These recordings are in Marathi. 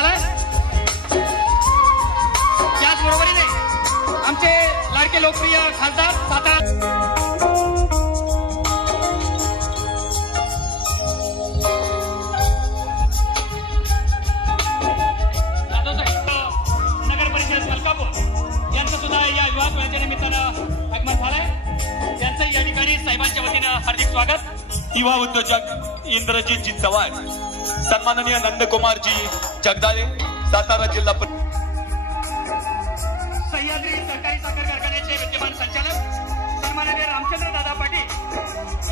झालाय। त्याचबरोबरीने आमचे लाडके लोकप्रिय खासदार सातारा नगर परिषद मलकापूर यांचं सुद्धा या युवा सोहळ्याच्या निमित्तानं आगमन झालंय। त्यांचं या ठिकाणी साहेबांच्या वतीनं हार्दिक स्वागत। युवा उद्योजक इंद्रजीतजी चव्हाण, सन्माननीय नंदकुमारजी जगदाळे, सातारा जिल्हा सह्याद्री सहकारी साखर कारखान्याचे विद्यमान संचालक सन्माननीय रामचंद्र दादा पाटील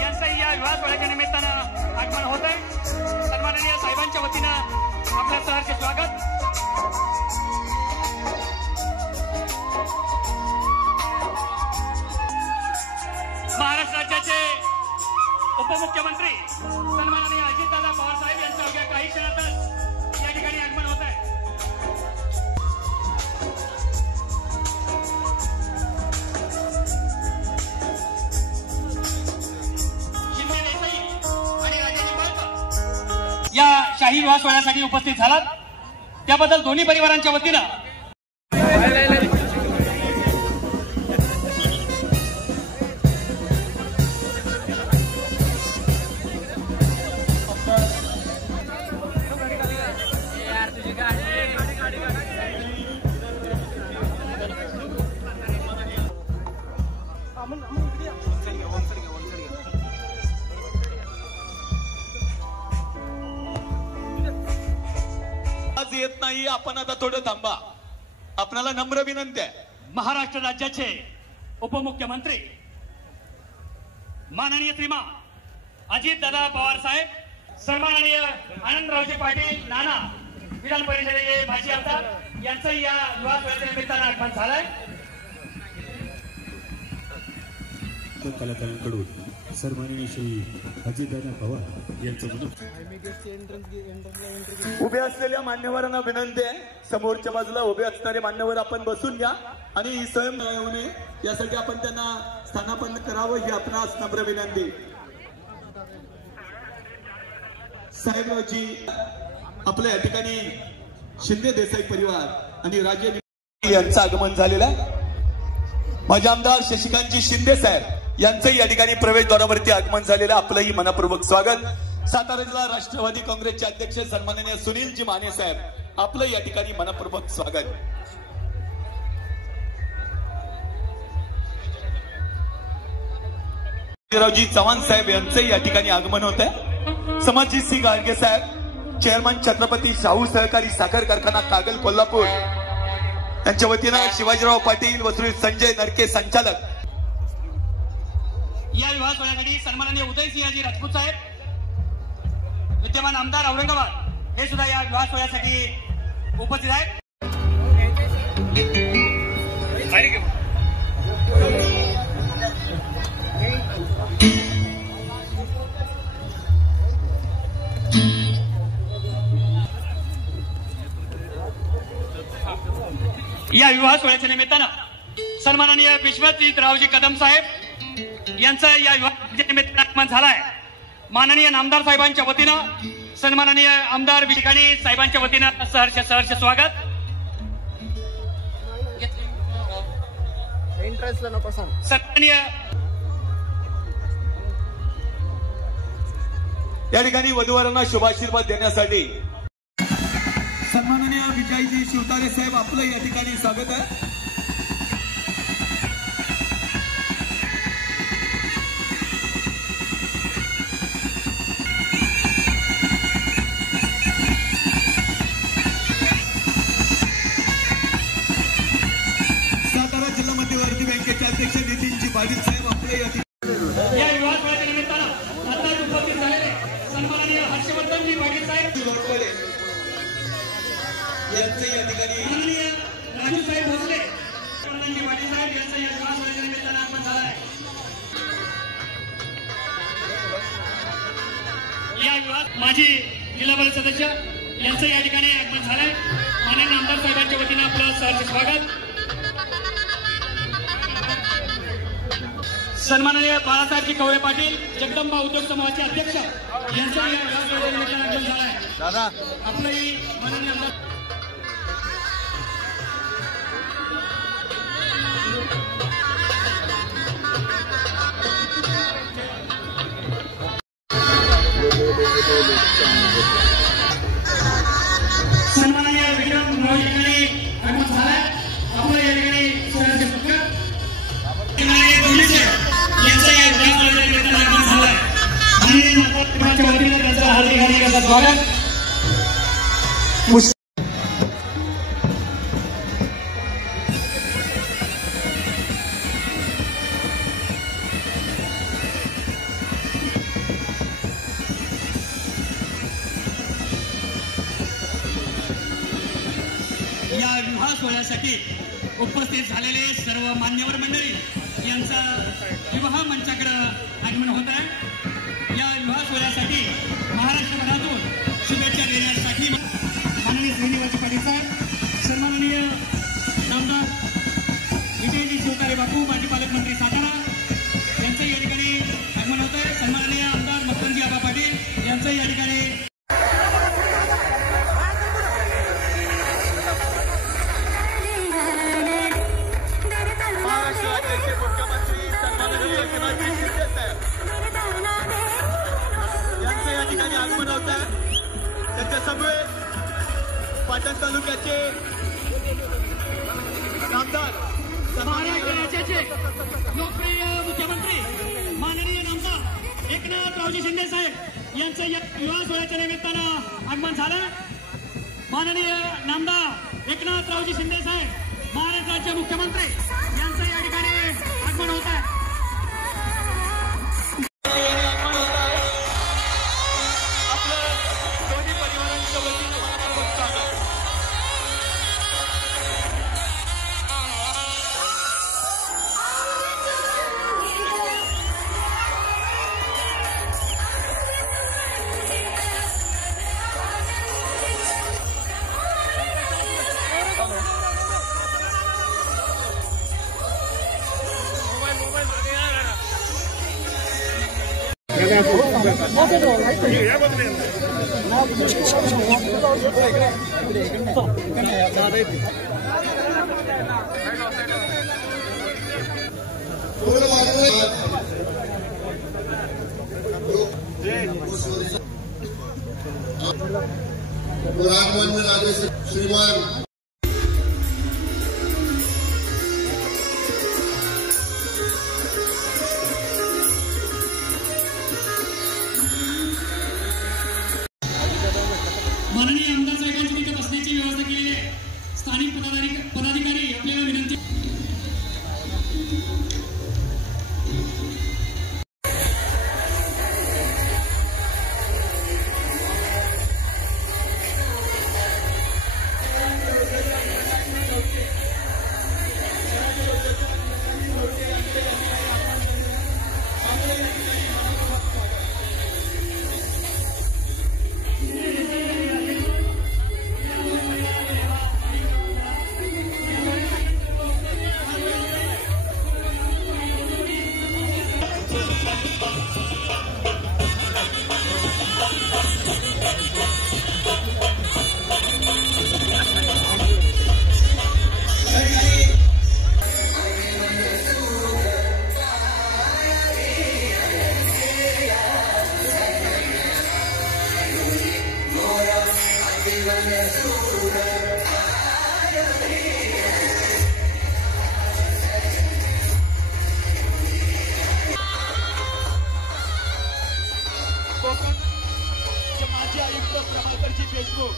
यांचं या युवा सोहळ्याच्या निमित्तानं आगमन होत आहे। सन्माननीय साहेबांच्या वतीनं आपलं सहर्ष स्वागत। महाराष्ट्र राज्याचे उपमुख्यमंत्री सन्माननीय अजितदादा पवार साहेब यांचं अवघ्या काही क्षणातच या ठिकाणी आगमन होत आहे। शिंदे देसाई आणि राजे निंबाळकर या शाही विवाह सोहळ्यासाठी उपस्थित झालात, त्याबद्दल दोन्ही परिवारांच्या वतीनं येत नाही। आपण आता थोडं थांबा, आपल्याला नम्र विनंती आहे। महाराष्ट्र राज्याचे उपमुख्यमंत्री माननीय श्रीमान अजितदादा पवार साहेब, सन्माननीय आनंदरावजी पाटील नाना विधान परिषदेचे माजी आमदार यांचं या युवा सोहळ्याच्या निमित्तानं आगमन झालंय। कलाकारांकडून सन्माननीय श्री अजितदादा पवार यांचं उभे असलेल्या मान्यवरांना विनंती आहे, समोरच्या बाजूला उभे असणारे मान्यवर आपण बसून घ्या आणि स्वयं येऊ नये यासाठी आपण त्यांना स्थानापन्न करावं ही आपणास नम्र विनंती। साहेबरावजी आपल्या या ठिकाणी शिंदे देसाई परिवार आणि राजे यांचं आगमन झालेलं आहे। माझे आमदार शशिकांतजी शिंदे साहेब यांचं या ठिकाणी प्रवेशद्वारावरती आगमन झालेलं, आपलंही मनपूर्वक स्वागत। सातारा जिल्हा राष्ट्रवादी काँग्रेसचे अध्यक्ष सन्माननीय सुनीलजी माने साहेब, आपलं या ठिकाणी मनपूर्वक स्वागत। रावजी चव्हाण साहेब यांचंही या ठिकाणी आगमन होत आहे। समाजजी सिंग गाडगे साहेब, चेअरमन छत्रपती शाहू सहकारी साखर कारखाना कागल कोल्हापूर यांच्या वतीनं शिवाजीराव पाटील व श्री संजय नरके संचालक या विवाह सोहळ्यासाठी सन्माननीय उदयसिंहजी राजपूत साहेब, विद्यमान आमदार औरंगाबाद, हे सुद्धा या विवाह सोहळ्यासाठी उपस्थित आहेत। या विवाह सोहळ्याच्या निमित्तानं सन्माननीय विश्वजित रावजी कदम साहेब यांचं या विवाहाच्या निमित्तानं आगमन झालाय। माननीय नामदार साहेबांच्या वतीनं सन्माननीय आमदार ठिकाणी साहेबांच्या वतीनं सहर्ष स्वागत। सन्माननीय या ठिकाणी वधूवरांना शुभाशीर्वाद देण्यासाठी सन्माननीय विजयजी शिवतारे साहेब, आपलं या ठिकाणी स्वागत आहे। सातारा जिल्हा मध्यवर्ती बँकेचे अध्यक्ष नितीनजी पाटील साहेब, आपलं या ठिकाणी या विवाह सोहळ्याच्या निमित्तानं आता उपस्थित झालेले सन्माननीय हर्षवर्धनजी पाटील साहेब यांचं या ठिकाणी माननीय राजू साहेब भोसले, हर्षवर्धनजी पाटील साहेब यांचं या विवाह सोहळ्याच्या निमित्तानं आगमन झालंय। या विवाह माजी जिल्हा परिषद सदस्य यांचं या ठिकाणी आगमन झालंय। माननीय आमदार साहेबांच्या वतीनं आपलं सहर्ष स्वागत। सन्माननीय बाळासाहेबजी कवळे पाटील, जगदंबा उद्योग समूहाचे अध्यक्ष यांचं या विवाह सोहळ्याच्या निमित्तानं आगमन झालंय। आपलंही माननीय आमदार हार्दिक असं स्वागत. या विवाह सोहळ्यासाठी उपस्थित झालेले सर्व मान्यवर मंडळी यांचा विवाह मंचाकडे आगमन होत आहे. या विवाह सोहळ्यासाठी महाराष्ट्रभरातून शुभेच्छा देण्यासाठी माननीय श्रीनिवास पाटील साहेब, सन्माननीय नामदार विजयजी शिवतारे बापू, माजी पालकमंत्री सातारा यांचं या ठिकाणी आगमन होत आहे. सन्माननीय आमदार मक्कनजी आबा पाटील यांचं या ठिकाणी आगमन होत आहे. त्याच्या समवेत पाटण तालुक्याचे नामदार महाराष्ट्र राज्याचे लोकप्रिय मुख्यमंत्री माननीय नामदार एकनाथरावजी शिंदे साहेब यांचं या विवाह सोहळ्याच्या निमित्तानं आगमन झालं. माननीय नामदार एकनाथरावजी शिंदे साहेब महाराष्ट्राचे मुख्यमंत्री यांचं या ठिकाणी आगमन होत आहे. श्रीमान माननीय आमदार साहेबांची तिथे बसण्याची व्यवस्था केली आहे. स्थानिक पदाधिकारी आपल्याला विनंती. माजी आयुक्त प्रभाकरजी देशमुख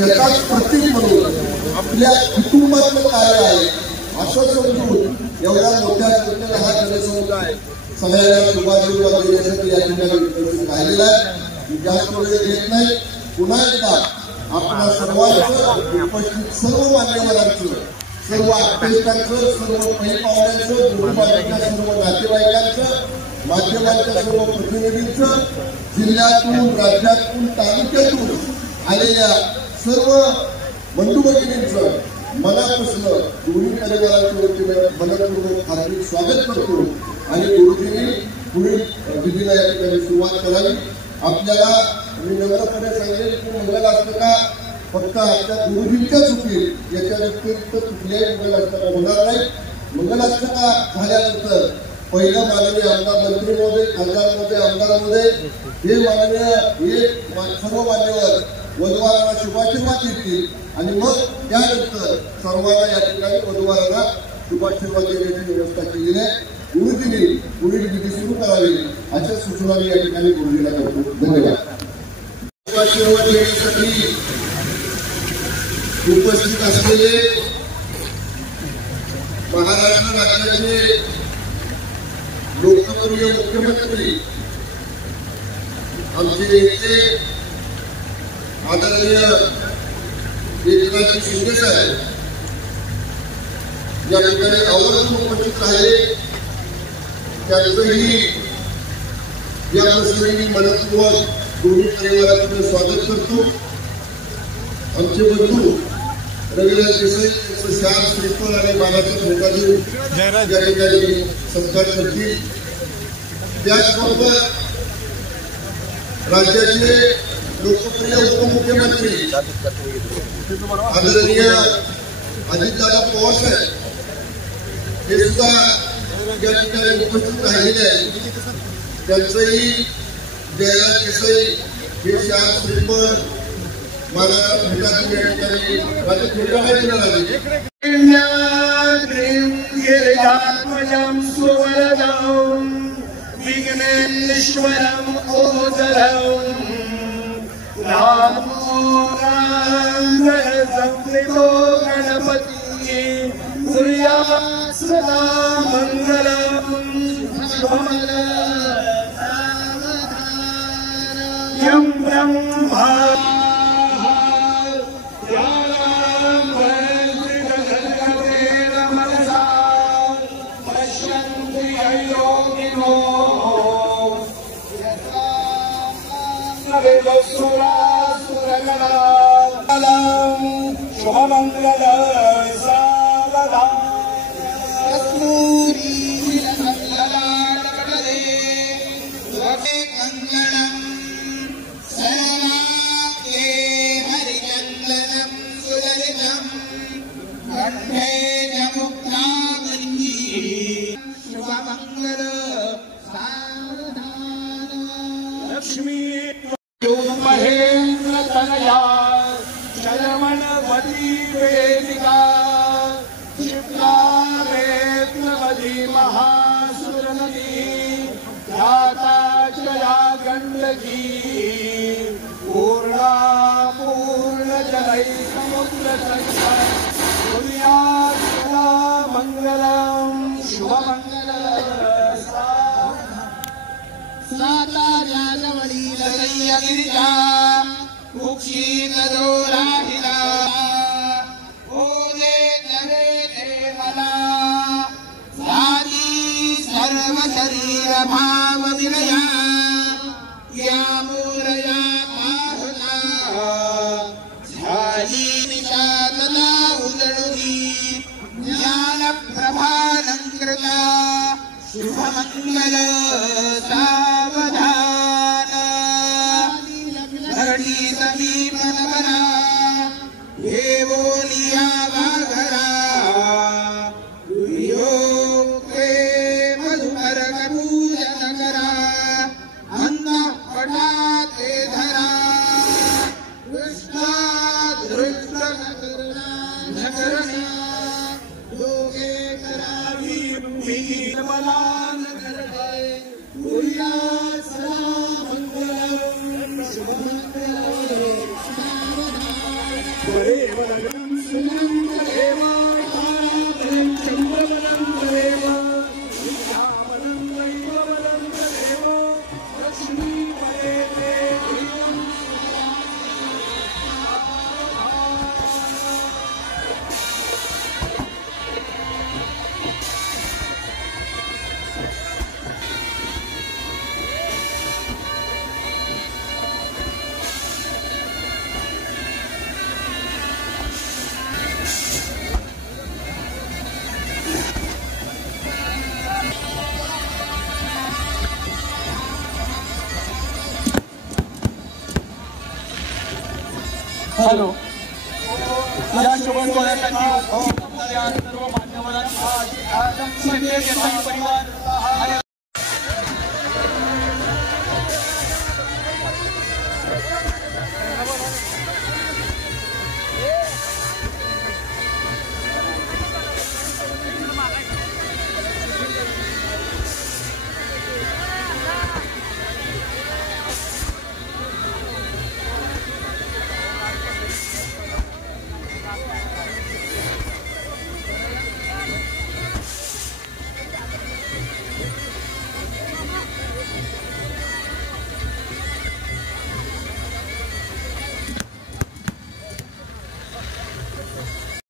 त्याचाच प्रतीक म्हणून आपल्या कुटुंबातलं कार्य आहे असं समजून एवढ्या मोठ्या संख्येने हा जनसमुदाय सगळ्यांना शुभाशीर्वाद देण्यासाठी या ठिकाणी राहिलेला आहे. जास्त वेळ देत नाही. पुन्हा एकदा आपल्या सर्वांचं उपस्थित सर्व मान्यवरांचं, सर्व आप्तेष्टांचं, सर्व पाहुण्यांचं, कुटुंबाच्या सर्व नातेवाईकांचं, माध्यमांच्या सर्व प्रतिनिधींचं, जिल्ह्यातून, राज्यातून, तालुक्यातून आलेल्या सर्व बंधू भगिनींचं मनापासून दोन्ही परिवाराच्या वतीने मनपूर्वक हार्दिक स्वागत करतो आणि गुरुजींनी पुढील विधीला या ठिकाणी सुरुवात करावी. आपल्याला मी नम्रपणे सांगेन की मंगलाष्टका फक्त आपल्या गुरुजींच्याच होतील, याच्या व्यतिरिक्त कुठल्याही मंगलाष्टका होणार नाही. मंगलाष्टका झाल्यानंतर पहिलं माननीय आमदार मंत्री महोदय, खासदार महोदय, आमदार महोदय हे माननीय हे सर्व मान्यवर वधूवरांना शुभाशीर्वाद देतील आणि मग त्यानंतर सर्वांना या ठिकाणी वधूवरांना शुभाशीर्वाद देण्याची व्यवस्था केलेली आहे. गुरुजींनी पुढील विधी सुरू करावी अशा सूचना मी या ठिकाणी गुरुजीला करतो. धन्यवाद. शुभाशीर्वाद देण्यासाठी उपस्थित असलेले महाराष्ट्र राज्याचे लोकप्रिय मुख्यमंत्री आमचे नेते आदरणीय एकनाथ शिंदे साहेब या ठिकाणी आवर्जून उपस्थित राहिले. त्यांचंही या प्रसंगी मी मनपूर्वक दोन्ही परिवारातून स्वागत करतो. आमचे बंधू रविराज देसाई यांचं श्याम श्रीफळ आणि मानाचा भोगाजी या ठिकाणी सत्कार करतील. त्याचबरोबर राज्याचे लोकप्रिय उपमुख्यमंत्री आदरणीय अजितदादा पवार साहेब हे सुद्धा या ठिकाणी उपस्थित राहिलेले आहेत. त्यांचंही जयराज देसाई हे श्याम श्रीफळ मानाचा भोगाजी या ठिकाणी माझे ठिकाणी देणार आहे. विघ्नेश्वरम् ओजरम् रामो रामसंप्रीतो गणपतिः कुर्यात् सदा मङ्गलम् यं ब्रह्मा शुभमंगल सावधान मंगलम सर्वाते हरिचंदनम सुललितम कंठे मुक्तामणि शुभमंगल सावधान लक्ष्मी महेंद्र तनया शरवणवती वेदिका शिप्ला वेत्रवती महासुरनदी ध्याताचया गंडकी पूर्णा पूर्ण जलै समुद्र कुर्यात् सदा मंगलम् शुभमंगल सातार्याजवळी लसय्य गिरिजा मुक्षी नदोराहिला ओदे नरे देवला सारी सर्व शरीर भाव विलया या मूरया पाहुना झाली निशातला उजळली ज्ञान प्रभालंकृता शुभमंगल सावधान धरणी समीपन बना हे बोलिया वाघरा योगे मधुकर पूजन करा अन्न पटाते धरा कृष्णा दृष्ट नकरणा योगे करावी मलान करते पूया सदा मंगलम शुभमंगल हॅलो, या शुभ सोहळ्यासाठी सर्व मान्यवरांना शिंदे देसाई परिवार